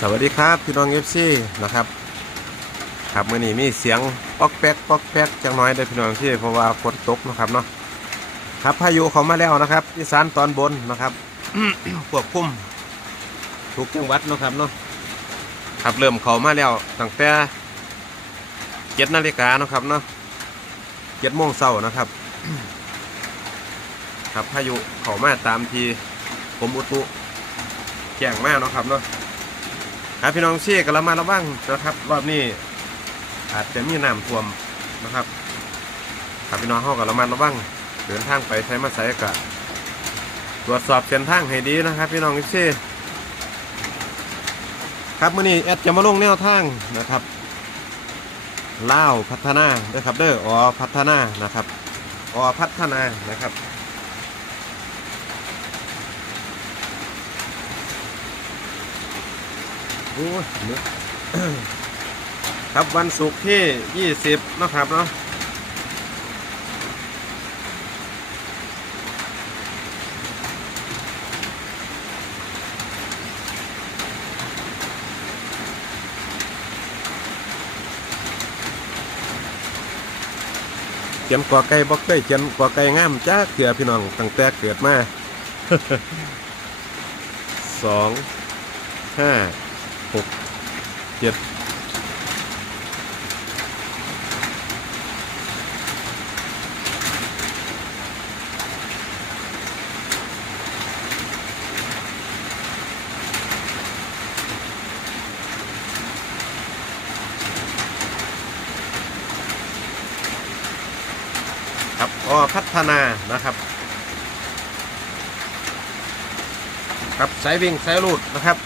สวัสดีครับพี่น้องเอฟซีนะครับครับมื่อนี้มีเสียงป๊อกแป๊กป๊อกแป๊กจังน้อยเด้พี่น้องที่เพราะว่าฝนตกนะครับเนาะครับพายุเขามาแล้วนะครับอีสานตอนบนนะครับควบคุมทุกจังหวัดนะครับเนาะครับเริ่มเขามาแล้วตั้งแต่เจ็ดนาฬิกานะครับเนาะเจ็ดโมงเช้านะครับ ครับพายุเขามาตามที่กรมอุตุแจ้งมาเนาะครับเนาะ ครับพี่น้องเชี่ยกันละมาระวังนะครับ รอบนี้อาจจะมีน้ำท่วมนะครับครับพี่น้องเข้ากันละมาระวังเดินทางไปใช้มาใส่กะตรวจสอบเส้นทางให้ดีนะครับ พี่น้องเชี่ยครับมื่อนี้แอดจะมาลงแนวทางนะครับเล่าพัฒนาเด้อครับเด้ออพัฒนานะครับอพัฒนานะครับ โอ้ยนึกครับวันศุกร์ที่ 20นะครับเนาะเขียนกอไก่บอกได้เขียนกอไก่งามจ้าเกือพี่น้องตั้งแต่เกิดมาสองห้า หกเจ็ดครับก็พัฒนานะครับ ครับสายวิ่งสายรูดนะครับ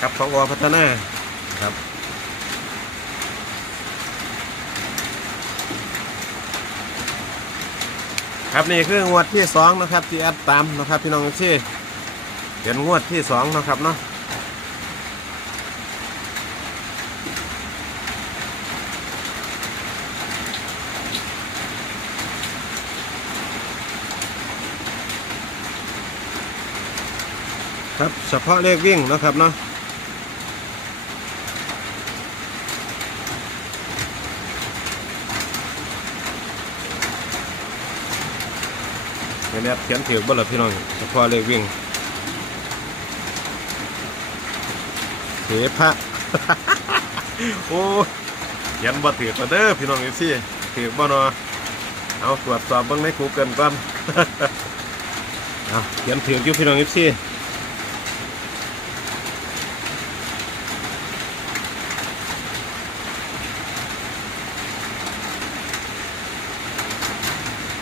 ครับของอพัฒนาครับครับนี่คืองวดที่สองนะครับที่แอดตามนะครับ พี่น้องที่เป็นงวดที่สองนะครับเนาะครับเฉพาะเลขวิ่งนะครับเนาะ เดี๋ยวนี้เขียนถือบ่ล่ะพี่น้องเฉพาะเลขวิ่งเถพะโอ้เขียนบ่ถือมาเด้อพี่น้องอีซี่ถือบ่เนาะเอาตรวจสอบเบิ่งในกูเกินก่อนเอาเขียนถืออยู่พี่น้องอีซี่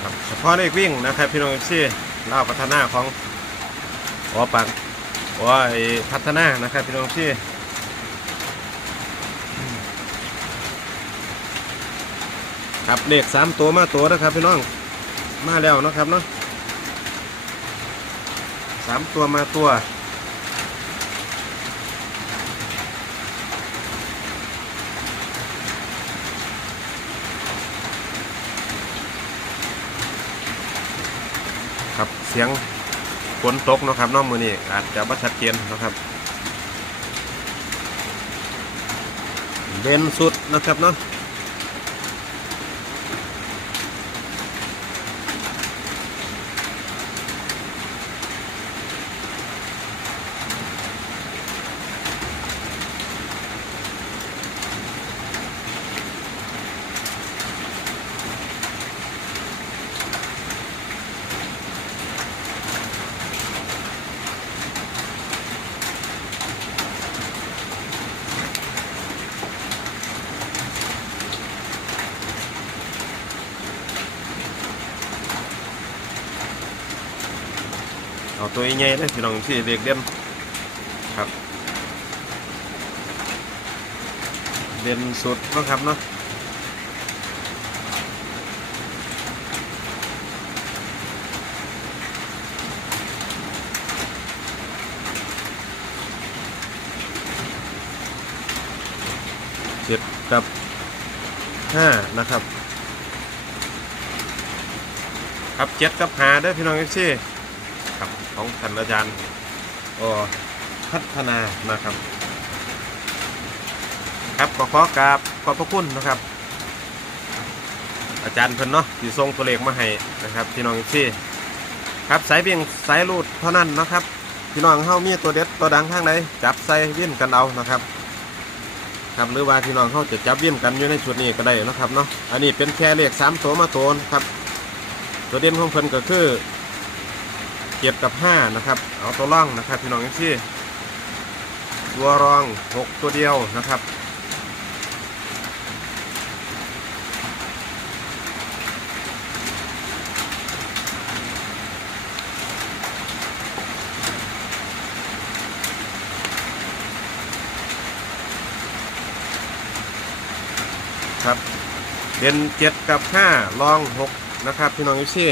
ครับเฉ พาะเลขวิ่งนะครับพี่น้องชี่เล่าวพัฒนาของอปันหัวพัฒนานะครับพี่น้องที่ครับเลขสามตัวมาตัวนะครับพี่น้องมาแล้วนะครับเนาะสามตัวมาตัวครับเสียงฝนตกนะครับน้องมือนี้อาจจะไม่ชัดเจนนะครับเด่นสุดนะครับเนาะ เอาตัวใหญ่ๆเลยพี่น้องที่เด็กเด่นครับ เด่นสุดนะครับเนาะเจ็ดกับห้านะครับ ครับเจ็ดกับหาเด้พี่น้องเอฟซี ครับ ของท่านอาจารย์อพัฒนานะครับ ครับก็ขอกราบขอบพระคุณนะครับ อาจารย์เพิ่นเนาะที่ส่งตัวเลขมาให้นะครับพี่น้องที่ครับสายเบี่ยงสายรูดเท่านั้นนะครับพี่น้องเฮามีตัวเด็ดตัวดังทางไหนจับใส่เวียนกันเอานะครับครับหรือว่าพี่น้องเฮาจะจับเวียนกันอยู่ในชุดนี้ก็ได้นะครับเนาะอันนี้เป็นแค่เลขสามตัวมาตัวนครับตัวเด่นของเพิ่นก็คือ เจ็ดกับห้านะครับ เอาตัวร่องนะครับพี่น้องที่ตัวรองหกตัวเดียวนะครับครับเด่นเจ็ดกับห้ารองหกนะครับ พี่น้องยูซี่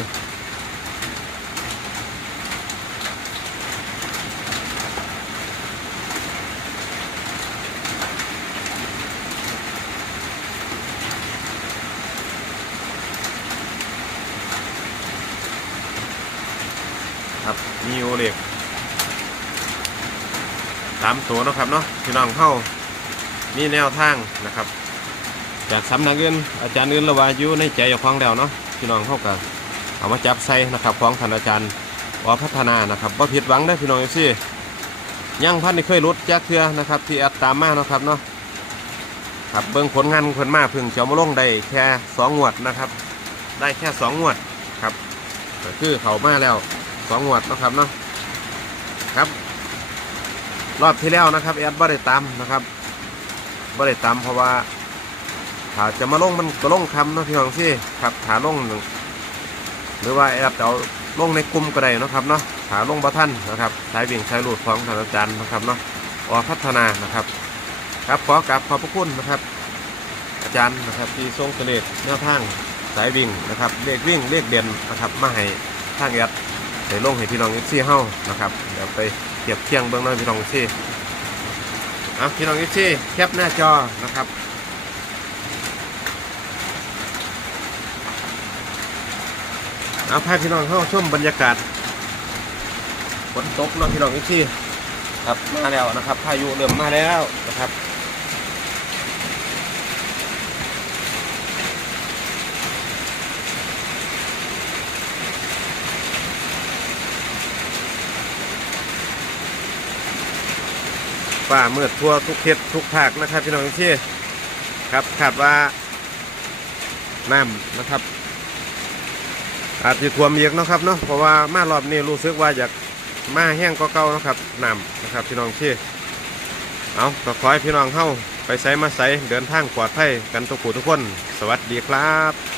ครับ มีโอเล็กสามตัวนะครับเนาะพี่น้องเข้ามีแนวทางนะครับ จากสำนักเงินอาจารย์เงินละวาอยู่ในใจเจ้าของแล้วเนาะพี่น้องเข้ากันเอามาจับใส่นะครับของท่านอาจารย์วพัฒนานะครับว่าผิดหวังได้พี่น้องซี่ยังพันนี่เคยรุดจากเทือนะครับ ที่แอดตามมาเนาะครับเนาะครับเบิ้องผลงานเพิ่นมาเพิ่งเจะเอามาลงได้แค่สองงวดนะครับ ได้แค่สองงวดครับก็คือเขามาแล้ว องงวดนะครับเนาะครับ รอบที่แล้วนะครับแอดบ่ได้ตามนะครับบ่ได้ตามเพราะว่าถ้าจะมาลงมันก็ลงคำเนาะพี่น้องสิครับถาลงหนึ่งหรือว่าแอบจะเอาลงในกลุ่มก็ได้นะครับเนาะถาลงบะท่านนะครับสายวิ่งสายหลุดของท่านอาจารย์นะครับเนาะอพัฒนานะครับ ครับขอกราบขอบพระคุณนะครับ อาจารย์นะครับที่ทรงเสด็จแนวทางสายวิ่งนะครับเลขวิ่งเลขเด่นนะครับมาให้ทางแอด ใส่ลงให้พี่น้องเอฟซีเฮ้านะครับเดี๋ยวไปเทียบเทียงเบื้องหน้าพี่น้องเอฟซีอะพี่น้องเอฟซีแคปหน้าจอนะครับเอาพาพี่น้องเข้าชมบรรยากาศฝนตกเนาะพี่น้องอีกทีครับมาแล้วนะครับพายุเริ่มมาแล้วนะครับ ฝ้ามืดทั่วทุกเขตทุกภาคนะครับพี่น้องอีกทีครับคาดว่าน้ำนะครับ อาจจะท่วมอีกเนะครับเนาะเพราะว่ามารอบนี้รู้สึกว่าอยากมาแห้งก็เก่านะครับน้ำนะครับพี่น้องที่เอาก็ขอให้พี่น้องเข้าไปใส่มาใส่เดินทางปลอดภัยกันทุกผู้ทุกคน สวัสดีครับ